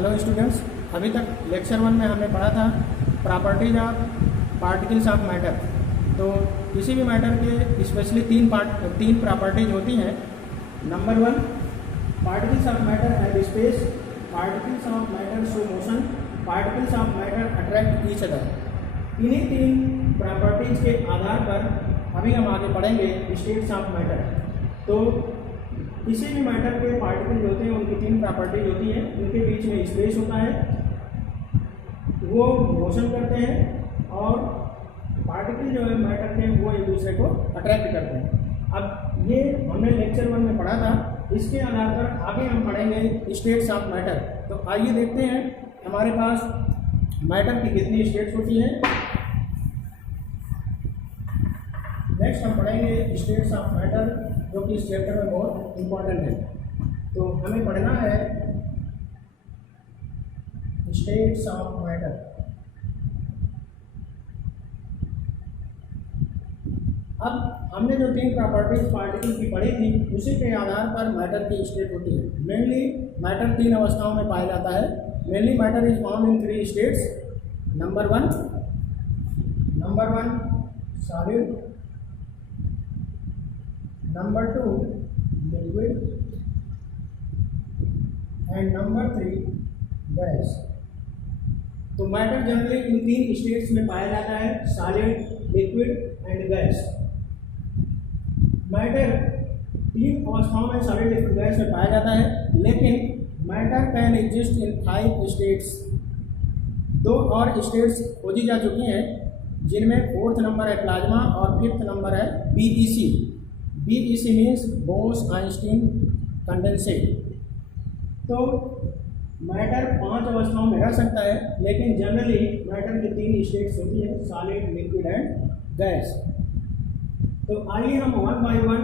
Hello students, अभी तक lecture 1 में हमने पढ़ा था properties of particles of matter. तो किसी भी मैटर के स्पेशली तीन प्रॉपर्टीज होती हैं। Number 1, particles of matter have space, particles of matter show motion, particles of matter attract each other. इन्हीं तीन प्रॉपर्टीज के आधार पर अभी हम आगे पढ़ेंगे स्टेट्स ऑफ मैटर। तो किसी भी मैटर के पार्टिकल होते हैं उनकी तीन प्रॉपर्टीज होती हैं। उनके बीच में स्पेस होता है, वो मोशन करते हैं, और पार्टिकल जो है मैटर के वो एक दूसरे को अट्रैक्ट करते हैं। अब ये हमने लेक्चर 1 में पढ़ा था, इसके आधार पर आगे हम पढ़ेंगे स्टेट्स ऑफ मैटर। तो आइए देखते हैं हमारे पास मैटर की कितनी स्टेट्स होती हैं। नेक्स्ट हम पढ़ेंगे स्टेट्स ऑफ मैटर, जो कि इस चैप्टर में बहुत इम्पोर्टेंट है। तो हमें पढ़ना है स्टेट्स ऑफ मैटर। अब हमने जो तीन प्रॉपर्टीज पार्टिकल की पढ़ी थी, उसी के आधार पर मैटर की स्टेट होती है। मेनली मैटर तीन अवस्थाओं में पाया जाता है। Mainly matter is found in 3 states. Number one solid, number 2 liquid, and number 3 gas. तो मैटर जनरली इन 3 स्टेट्स में पाया जाता है, solid, liquid and gas. Matter 3 अवस्थाओं में सॉलिड, लिक्विड, गैस में पाया जाता है, लेकिन matter can exist in 5 states. 2 और स्टेट्स खोजी जा चुकी हैं, जिनमें 4th नंबर है प्लाज्मा और 5th नंबर है BEC. BEC means Bose-Einstein condensate. तो मैटर 5 अवस्थाओं में रह सकता है, लेकिन जनरली मैटर की 3 स्टेट्स होती है, सॉलिड, लिक्विड एंड गैस। तो आइए हम 1 by 1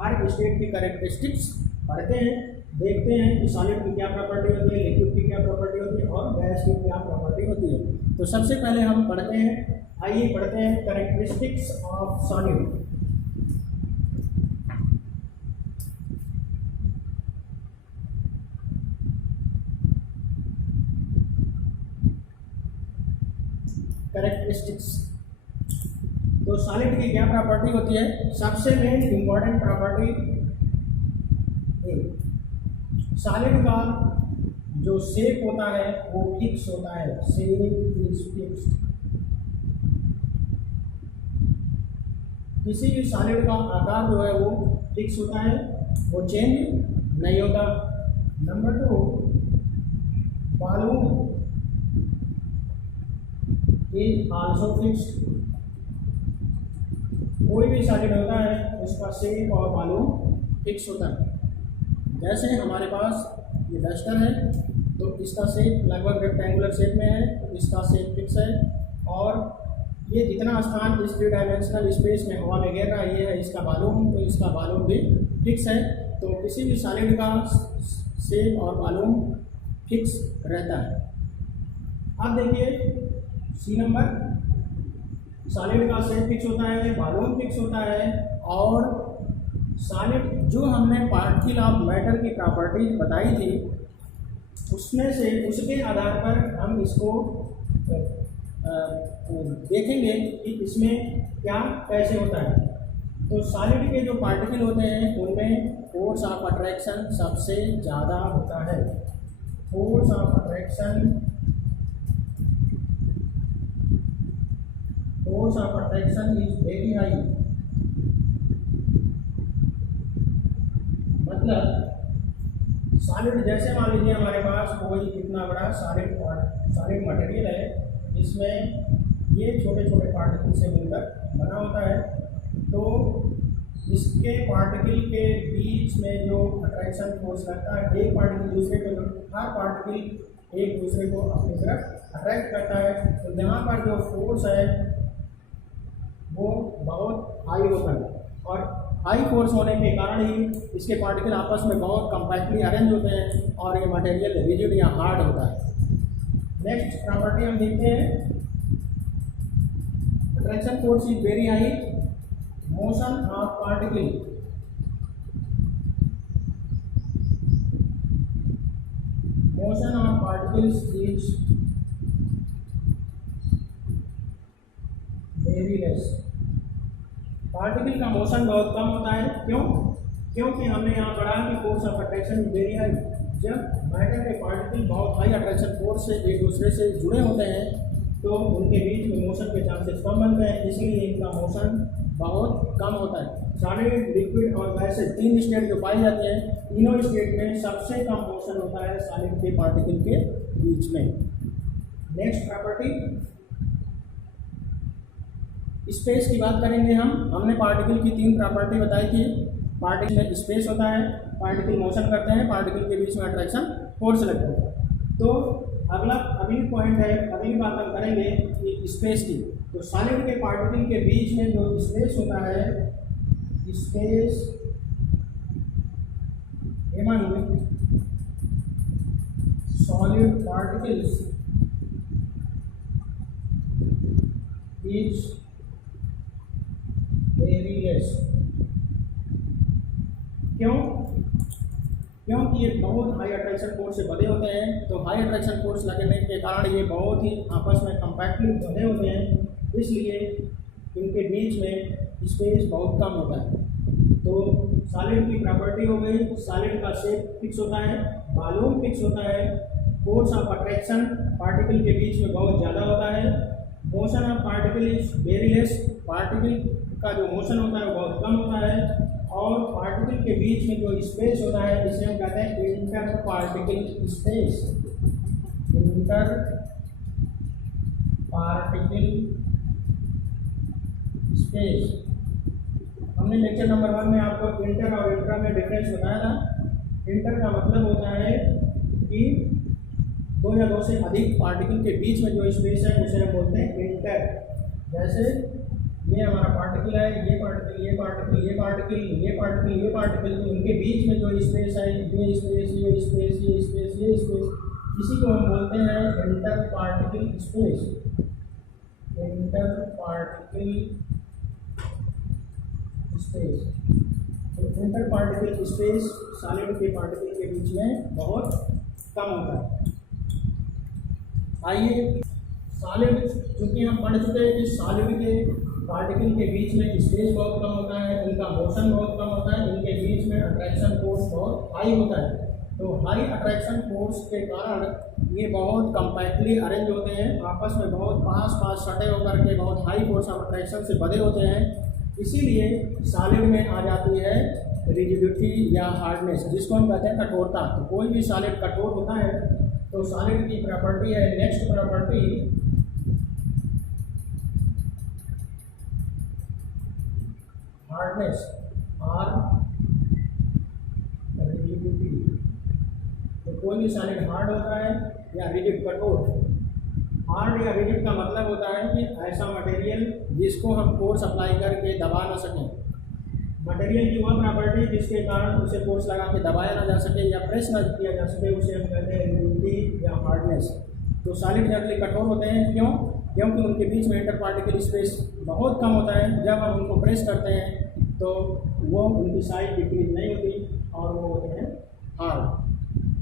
हर स्टेट की कैरेक्टरिस्टिक्स पढ़ते हैं, देखते हैं कि सॉलिड की क्या प्रॉपर्टी होती है, लिक्विड की क्या प्रॉपर्टी होती है और गैस की क्या प्रॉपर्टी होती है। तो सबसे पहले हम पढ़ते हैं, आइए पढ़ते हैं कैरेक्टरिस्टिक्स ऑफ सॉलिड। कैरेक्टरिस्टिक्स। तो सॉलिड की क्या प्रॉपर्टी होती है? सबसे मेन इंपॉर्टेंट प्रॉपर्टी, सॉलिड का जो शेप होता है वो फिक्स होता है। Shape is fixed. किसी भी सॉलिड का आकार जो है वो फिक्स होता है, वो चेंज नहीं होता। Number 2, balloon is also fixed. कोई भी सॉलिड होता है उसका शेप और वॉल्यूम फिक्स होता है। जैसे हमारे पास ये डस्टर है, तो इसका शेप लगभग रेक्टेंगुलर शेप में है, तो इसका शेप फिक्स है। और ये जितना स्थान इस 3 डायमेंशनल स्पेस में हवा में घेर रहा है, ये है इसका वॉल्यूम, तो इसका वॉल्यूम भी फिक्स है। तो किसी भी सॉलिड का शेप और वॉल्यूम फिक्स रहता है। अब देखिए सी नंबर, सॉलिड का शेप फिक्स होता है, वॉल्यूम फिक्स होता है, और सॉलिड जो हमने पार्टिकल ऑफ मैटर की प्रॉपर्टीज बताई थी, उसमें से उसके आधार पर हम इसको देखेंगे कि इसमें क्या कैसे होता है। तो सॉलिड के जो पार्टिकल होते हैं उनमें फोर्स ऑफ अट्रैक्शन सबसे ज़्यादा होता है। Force of attraction is very high. मतलब सॉलिड, जैसे मान लीजिए हमारे पास कोई इतना बड़ा सॉलिड मटेरियल है, जिसमें ये छोटे छोटे पार्टिकल से मिलकर बना होता है। तो इसके पार्टिकल के बीच में जो अट्रैक्शन फोर्स लगता है, एक पार्टिकल दूसरे को, हर पार्टिकल एक दूसरे को अपनी तरफ अट्रैक्ट करता है। तो यहाँ पर जो फोर्स है वो बहुत हाई होता है, और हाई फोर्स होने के कारण ही इसके पार्टिकल आपस में बहुत कम्पैक्टली अरेंज होते हैं, और ये मटेरियल रिजिड या हार्ड होता है। नेक्स्ट प्रॉपर्टी हम देखते हैं, attraction force is very high, motion of particle motion of particles is very less। Particle का मोशन बहुत कम होता है। क्यों? क्योंकि हमने यहाँ पढ़ा कि force of attraction very high. जब मैटर के पार्टिकल बहुत हाई अट्रैक्शन फोर्स से एक दूसरे से जुड़े होते हैं तो उनके बीच में मोशन के चांसेस कम बनते हैं, इसलिए इनका मोशन बहुत कम होता है। सॉलिड, लिक्विड और गैसेज तीन स्टेट जो पाई जाती हैं, तीनों स्टेट में सबसे कम मोशन होता है सॉलिड के पार्टिकल के बीच में। नेक्स्ट प्रॉपर्टी स्पेस की बात करेंगे हम। हमने पार्टिकल की तीन प्रॉपर्टी बताई थी। पार्टिकल में स्पेस होता है, पार्टिकल मोशन करते हैं, पार्टिकल के बीच में अट्रैक्शन फोर्स लगता है। तो अगली पॉइंट है, अगली बात हम करेंगे कि स्पेस की। तो सॉलिड के पार्टिकल के बीच में जो स्पेस होता है, space among solid particles is very less। क्यों? क्योंकि ये बहुत हाई अट्रैक्शन फोर्स से बंधे होते हैं। तो हाई अट्रैक्शन फोर्स लगने के कारण ये बहुत ही आपस में कंपैक्टली बंधे होते हैं, इसलिए इनके बीच में स्पेस बहुत कम होता है। तो सॉलिड की प्रॉपर्टी हो गई, सॉलिड का शेप फिक्स होता है, वॉल्यूम फिक्स होता है, फोर्स ऑफ अट्रैक्शन पार्टिकल के बीच में बहुत ज़्यादा होता है, motion of particle is very less, particle का जो मोशन होता है वो बहुत कम होता है, और पार्टिकल के बीच में जो स्पेस होता है इसे हम कहते हैं inter particle space. Inter particle space. हमने लेक्चर नंबर 1 में आपको इंटर और इंट्रा में डिफरेंस बताया था। इंटर का मतलब होता है कि दो या दो से अधिक पार्टिकल के बीच में जो स्पेस है उसे हम बोलते हैं इंटर। जैसे ये हमारा पार्टिकल है, ये पार्टिकल, ये पार्टिकल, ये पार्टिकल, ये पार्टिकल, ये पार्टिकल, तो इनके बीच में जो स्पेस है, ये स्पेस, ये स्पेस, ये स्पेस, ये स्पेस, इसी को हम बोलते हैं inter particle space. Inter particle space. तो इंटर पार्टिकल स्पेस सॉलिड के पार्टिकल के बीच में बहुत कम होता है। आइए सॉलिड, चूंकि हम पढ़ चुके हैं कि सॉलिड के पार्टिकल के बीच में स्पेस बहुत कम होता है, इनका मोशन बहुत कम होता है, इनके बीच में अट्रैक्शन फोर्स बहुत हाई होता है। तो हाई अट्रैक्शन फोर्स के कारण ये बहुत कंपैक्टली अरेंज होते हैं, आपस में बहुत पास पास सटे होकर के बहुत हाई फोर्स ऑफ अट्रैक्शन से बंधे होते हैं। इसीलिए सॉलिड में आ जाती है रिजिडिटी या हार्डनेस, जिसको हम कहते हैं कठोरता। तो कोई भी सॉलिड कठोर होता है। तो सॉलिड की प्रॉपर्टी है, नेक्स्ट प्रॉपर्टी हार्डनेस और रिजिडिटी। तो कोई भी सॉलिड हार्ड होता है या रिजिड कठोर। हार्ड या रिजिड का मतलब होता है कि ऐसा मटेरियल जिसको हम फोर्स अप्लाई करके दबा ना सकें। मटेरियल की वह प्रॉपर्टी जिसके कारण उसे फोर्स लगा के दबाया ना जा सके या प्रेस ना किया जा सके, उसे हम कहते हैं रिजिडिटी या हार्डनेस। तो सॉलिड जनरली कठोर होते हैं। क्यों? क्योंकि उनके बीच में इंटर पार्टिकल स्पेस बहुत कम होता है। जब हम उनको प्रेस करते हैं तो वो उनकी साइज डिक्रीज नहीं होती और वो होते हैं हार्ड।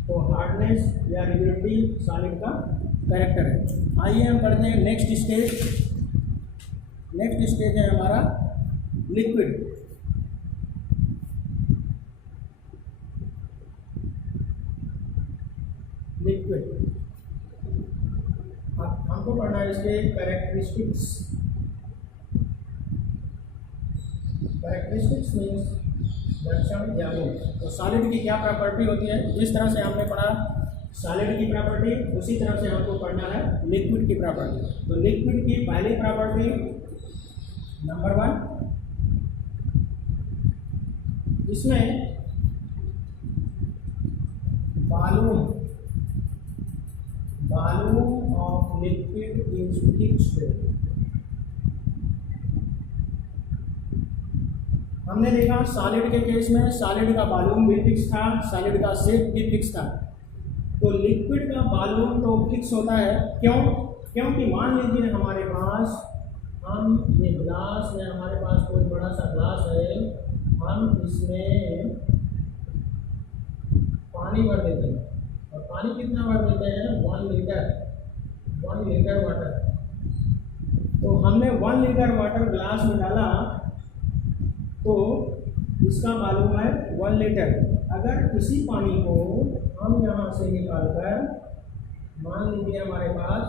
तो हार्डनेस या रिजिडिटी सॉलिड का कैरेक्टर है। आइए हम पढ़ते हैं नेक्स्ट स्टेज। नेक्स्ट स्टेज है हमारा लिक्विड। लिक्विड हमको पढ़ना है इसके कैरेक्टरिस्टिक्स। कैरेक्टरिस्टिक्स मीन्स लक्षण या गुण। तो सॉलिड की क्या प्रॉपर्टी होती है, जिस तरह से हमने पढ़ा सॉलिड की प्रॉपर्टी, उसी तरह से हमको पढ़ना है लिक्विड की प्रॉपर्टी। तो लिक्विड की पहली प्रॉपर्टी नंबर 1, इसमें volume of liquid is fixed. हमने देखा सॉलिड के केस में सॉलिड का वॉल्यूम भी फिक्स था, सॉलिड का शेप भी फिक्स था। तो लिक्विड का वॉल्यूम तो फिक्स होता है। क्यों? क्योंकि मान लीजिए हमारे पास, हम ये ग्लास में, हमारे पास कोई बड़ा सा ग्लास है, हम इसमें पानी भर देते हैं और पानी कितना बार देते हैं 1 लीटर वाटर। तो हमने 1 लीटर वाटर ग्लास में डाला तो इसका मालूम है 1 लीटर। अगर इसी पानी को हम यहाँ से निकाल कर, मान लीजिए हमारे पास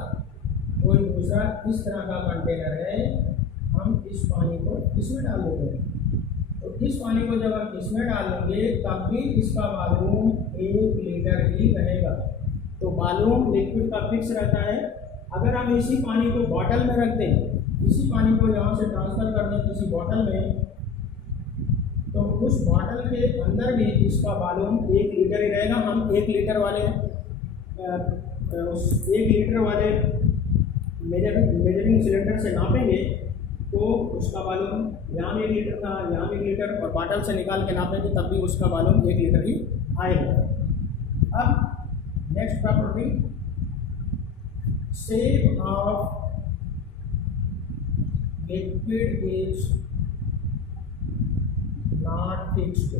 कोई दूसरा इस तरह का कंटेनर है, हम इस पानी को इसमें डाल देते हैं। तो इस पानी को जब हम इसमें डाल देंगे तब भी इसका वॉल्यूम 1 लीटर ही रहेगा। तो वॉल्यूम लिक्विड का फिक्स रहता है। अगर हम इसी पानी को बॉटल में रख दें, इसी पानी को यहाँ से ट्रांसफ़र कर दें किसी बॉटल में, तो उस बॉटल के अंदर भी इसका वॉल्यूम 1 लीटर ही रहेगा। हम 1 लीटर वाले मेजरिंग सिलेंडर से नापेंगे तो उसका वॉल्यूम यहाँ 1 लीटर था, यहाँ 1 लीटर, और बॉटल से निकाल के नापेंगे तब भी उसका वॉल्यूम 1 लीटर ही आएगा। अब next property, shape of liquid is not fixed.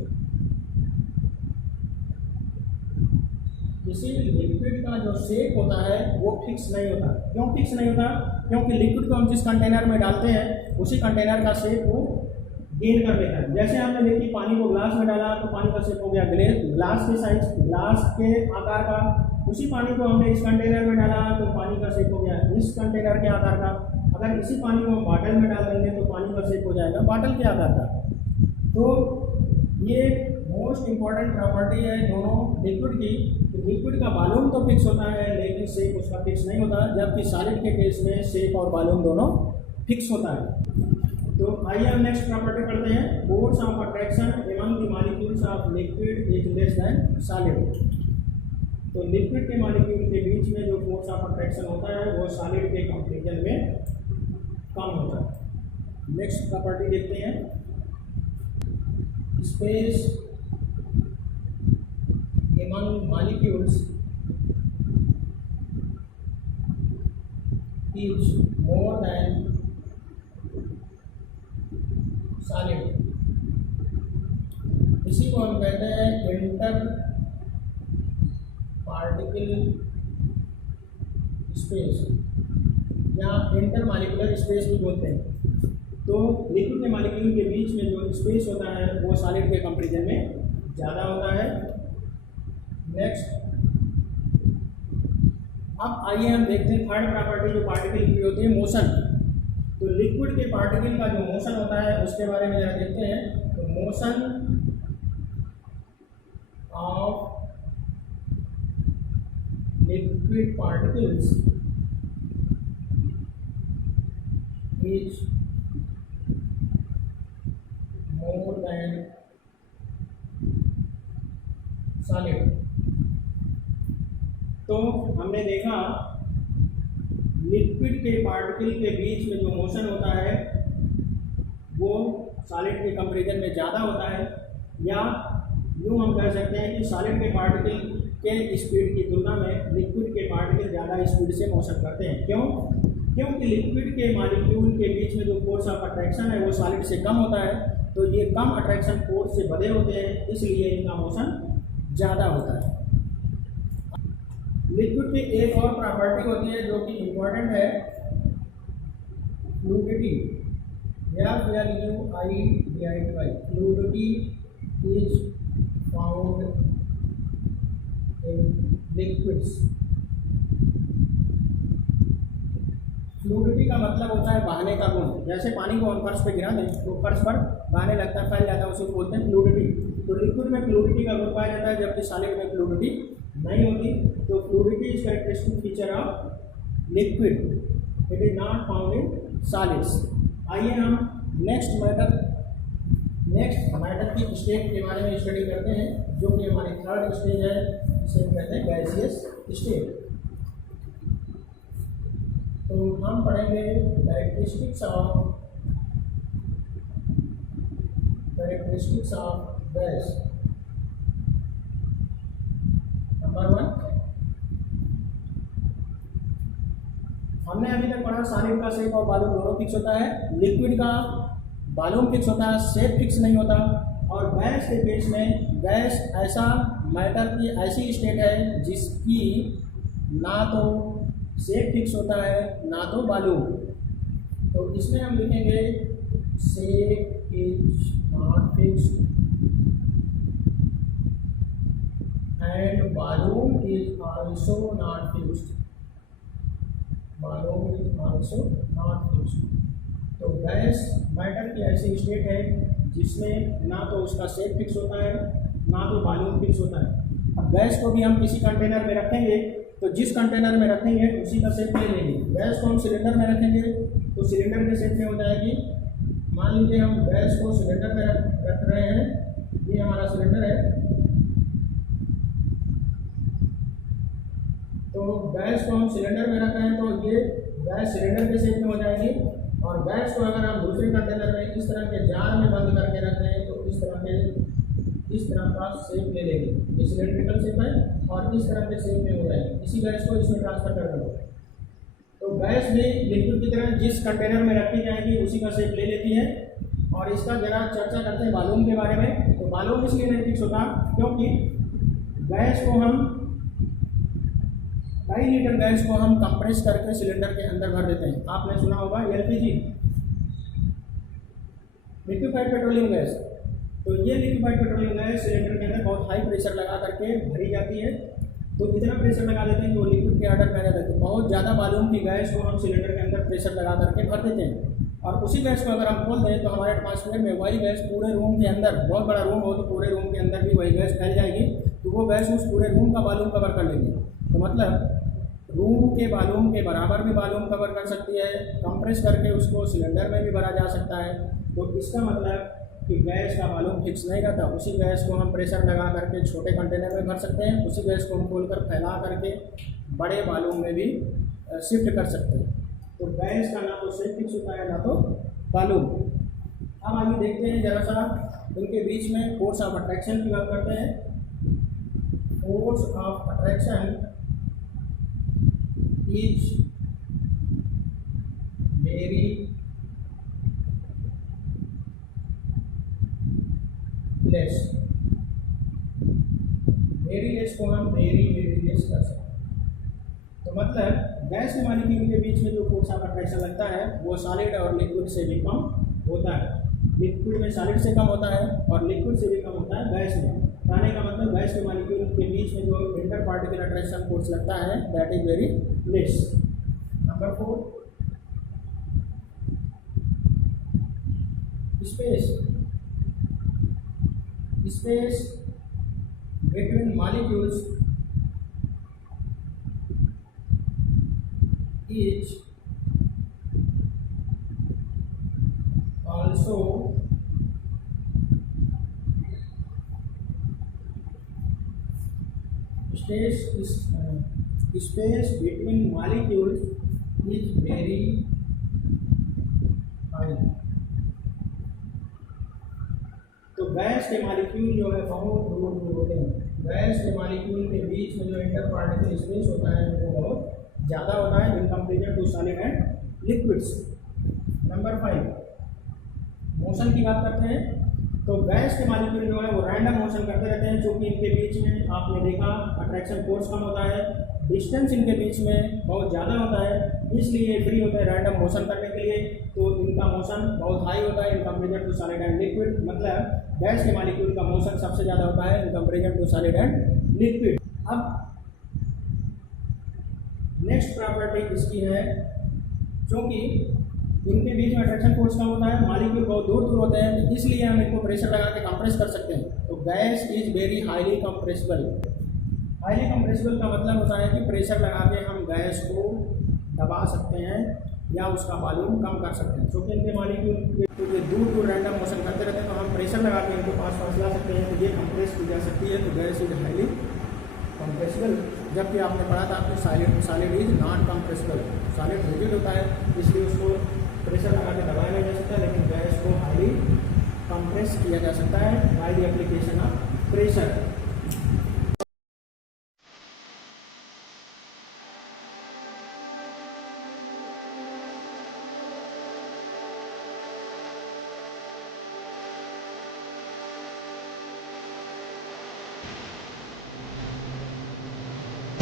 किसी लिक्विड का जो शेप होता है वो फिक्स नहीं होता। क्यों फिक्स नहीं होता? क्योंकि लिक्विड को हम जिस कंटेनर में डालते हैं उसी कंटेनर का शेप वो गेन कर लेता है। जैसे हमने देखी पानी को ग्लास में डाला तो पानी का शेप हो गया ग्लास के साइज, ग्लास के आकार का। उसी पानी को हमने इस कंटेनर में डाला तो पानी का शेप हो गया इस कंटेनर के आकार का। अगर इसी पानी को हम बॉटल में डाल देंगे तो पानी का शेप हो जाएगा बॉटल के आकार का। तो ये मोस्ट इम्पॉर्टेंट प्रॉपर्टी है दोनों लिक्विड की। लिक्विड का वॉल्यूम तो फिक्स होता है लेकिन शेप उसका फिक्स नहीं होता, जबकि सॉलिड के केस में शेप और वॉल्यूम दोनों फिक्स होता है। तो आइए हम नेक्स्ट प्रॉपर्टी पढ़ते हैं, force of attraction among the molecules of liquid is less than solid. तो लिक्विड के मॉलिक्यूल के बीच में जो फोर्स ऑफ अट्रैक्शन होता है वो सॉलिड के कंपैरिजन में कम होता है। नेक्स्ट प्रॉपर्टी देखते हैं, space among molecules is more than solid। इसी को हम कहते हैं इंटर पार्टिकल स्पेस या इंटर मॉलिक्यूलर स्पेस भी बोलते हैं। तो लिक्विड के मॉलिक्यूल के बीच में जो स्पेस होता है वो सॉलिड के कंपैरिजन में ज़्यादा होता है। नेक्स्ट, अब आइए हम देखते हैं थर्ड प्रॉपर्टी जो पार्टिकल की होती है, मोशन। तो लिक्विड के पार्टिकल का जो मोशन होता है उसके बारे में जरा देखते हैं। तो motion of liquid particles is more than solid. तो हमने देखा लिक्विड के पार्टिकल के बीच में जो मोशन होता है वो सॉलिड के कंपैरिजन में ज़्यादा होता है, या यूँ हम कह सकते हैं कि सॉलिड के पार्टिकल के स्पीड की तुलना में लिक्विड के पार्टिकल ज़्यादा स्पीड से मोशन करते हैं। क्यों? क्योंकि लिक्विड के मॉलिक्यूल के बीच में जो फोर्स ऑफ अट्रैक्शन है वो सॉलिड से कम होता है। तो ये कम अट्रैक्शन फोर्स से बधे होते हैं, इसलिए इनका मोशन ज़्यादा होता है। लिक्विड की एक और प्रॉपर्टी होती है जो कि इम्पोर्टेंट है, fluidity. Fluidity is found in liquids. Fluidity का मतलब होता है बहने का गुण। जैसे पानी को हम फर्श पे गिरा दें तो फर्श पर बहने लगता है, फैल जाता है, उसे बोलते हैं फ्लूइडिटी। तो लिक्विड में फ्लूइडिटी का गुण पाया जाता है जबकि सॉलिड में फ्लूइडिटी नहीं होती। तो fluidity is characteristic feature of liquid, it is not found in solids. आइए हम नेक्स्ट मैटर की स्टेट के बारे में स्टडी करते हैं, जो कि हमारी थर्ड स्टेज है, जिसे हम कहते हैं गैसियस स्टेट। तो हम पढ़ेंगे कैरेक्टरिस्टिक्स ऑफ गैस। नंबर 1, हमने अभी तक पढ़ा सॉलिड का शेप और वॉल्यूम दोनों फिक्स होता है। लिक्विड का वॉल्यूम फिक्स होता है, शेप फिक्स नहीं होता। और गैस के केस में गैस ऐसा मैटर की ऐसी स्टेट है जिसकी ना तो शेप फिक्स होता है ना तो वॉल्यूम। तो इसमें हम लिखेंगे shape is not fixed and volume is also not fixed. Volume is also not fixed. तो गैस मैटर की ऐसी स्टेट है जिसमें ना तो उसका शेप फिक्स होता है ना तो वॉल्यूम फिक्स होता है। अब गैस को भी हम किसी कंटेनर में रखेंगे तो जिस कंटेनर में रखेंगे उसी का शेप ले लेंगे। गैस को हम सिलेंडर में रखेंगे तो सिलेंडर के शेप में हो जाएगी। मान लीजिए हम गैस को सिलेंडर में रख रहे हैं, ये हमारा सिलेंडर है। तो गैस को हम सिलेंडर में रख रहे हैं तो ये गैस सिलेंडर के शेप में हो जाएगी। और गैस को अगर हम दूसरे कंटेनर में इस तरह के जार में बंद करके रख रहे हैं तो इस तरह का शेप ले लेंगे। ये सिलेंड्रिकल शेप है और इस तरह के शेप में हो जाएगी। इसी गैस को इसमें ट्रांसफर कर दो। तो गैस भी लिक्विड की तरह जिस कंटेनर में रखी जाएगी उसी का शेप ले लेती है। और इसका जरा चर्चा करते हैं वॉल्यूम के बारे में। तो वॉल्यूम इसलिए नहीं फिक्स होता क्योंकि गैस को हम कई लीटर गैस को हम कंप्रेस करके सिलेंडर के अंदर भर देते हैं। आपने सुना होगा एलपीजी, लिक्विफाइड पेट्रोलियम गैस। तो ये लिक्विफाइड पेट्रोलियम गैस सिलेंडर के अंदर बहुत हाई प्रेशर लगा करके भरी जाती है। तो इतना प्रेशर लगा देते हैं कि वो लिक्विड के ऑर्डर में आ जाता है। तो बहुत ज़्यादा वॉल्यूम की गैस को हम सिलेंडर के अंदर प्रेशर लगा करके भर देते हैं। और उसी गैस को अगर हम खोल दें तो हमारे एटमॉस्फेयर में वही गैस पूरे रूम के अंदर, बहुत बड़ा रूम हो तो पूरे रूम के अंदर भी वही गैस फैल जाएगी। तो वो गैस उस पूरे रूम का वॉल्यूम कवर कर लेगी। तो मतलब रूम के वॉल्यूम के बराबर भी वॉल्यूम कवर कर सकती है। कंप्रेस करके उसको सिलेंडर में भी भरा जा सकता है। तो इसका मतलब कि गैस का वॉल्यूम फिक्स नहीं रहता। उसी गैस को हम प्रेशर लगा करके छोटे कंटेनर में भर सकते हैं। उसी गैस को हम खोलकर फैला करके बड़े वॉल्यूम में भी शिफ्ट कर सकते हैं। तो गैस का ना तो शेप फिक्स होता है ना तो वॉल्यूम। अब आगे देखते हैं जरा सा इनके बीच में फोर्स ऑफ अट्रैक्शन की बात करते हैं। Force of attraction is very less. Very less को हम वेरी लेस कर सकते हैं। तो मतलब गैस के मॉलिक्यूल के बीच में जो फोर्स ऑफ अट्रैक्शन लगता है वो सॉलिड और लिक्विड से भी कम होता है। लिक्विड में सॉलिड से कम होता है और लिक्विड से भी कम होता है गैस में। कहने का मतलब गैस के मॉलिक्यूल के बीच में जो इंटर पार्टिकल अट्रैक्शन फोर्स लगता है that is very less. Number 4, space between molecules is also space between molecules is very high। तो गैस के मॉलिक्यूल जो है बहुत दूर दूर होते हैं। गैस के मॉलिक्यूल के बीच में जो इंटर पार्टिकल स्पेस होता है वो बहुत ज़्यादा होता है in comparison to solid and liquids. Number 5, motion की बात करते हैं। तो गैस के मॉलिक्यूल जो है वो रैंडम मोशन करते रहते हैं क्योंकि इनके बीच में आपने देखा अट्रैक्शन फोर्स कम होता है, डिस्टेंस इनके बीच में बहुत ज़्यादा होता है, इसलिए फ्री होते हैं रैंडम मोशन करने के लिए। तो इनका मोशन बहुत हाई होता है in comparison to solid and liquid. मतलब गैस के मॉलिक्यूल का मोशन सबसे ज़्यादा होता है in comparison to solid and liquid. अब नेक्स्ट प्रॉपर्टी इसकी है, क्योंकि इनके बीच में अट्रैक्शन फोर्स कम होता है, मॉलिक्यूल बहुत दूर दूर होते हैं, इसलिए हम इनको प्रेशर लगा के कंप्रेस कर सकते हैं। तो gas is very highly compressible. Highly compressible का मतलब होता है कि प्रेशर लगा के हम गैस को दबा सकते हैं या उसका वॉल्यूम कम कर सकते हैं। क्योंकि इनके मॉलिक्यूल तो ये दूर दूर रैंडम मोशन करते रहते हैं, तो हम प्रेशर लगा के इनको पास ला सकते हैं। तो ये कंप्रेस की जा सकती है। तो गैस इज हाईली कंप्रेसिबल। जबकि आपने पढ़ा था आपने solid is non compressible. Solid rigid होता है इसलिए उसको प्रेशर लगा के दबाया नहीं जा सकता, लेकिन गैस को हाईली कंप्रेस किया जा सकता है by the application of pressure.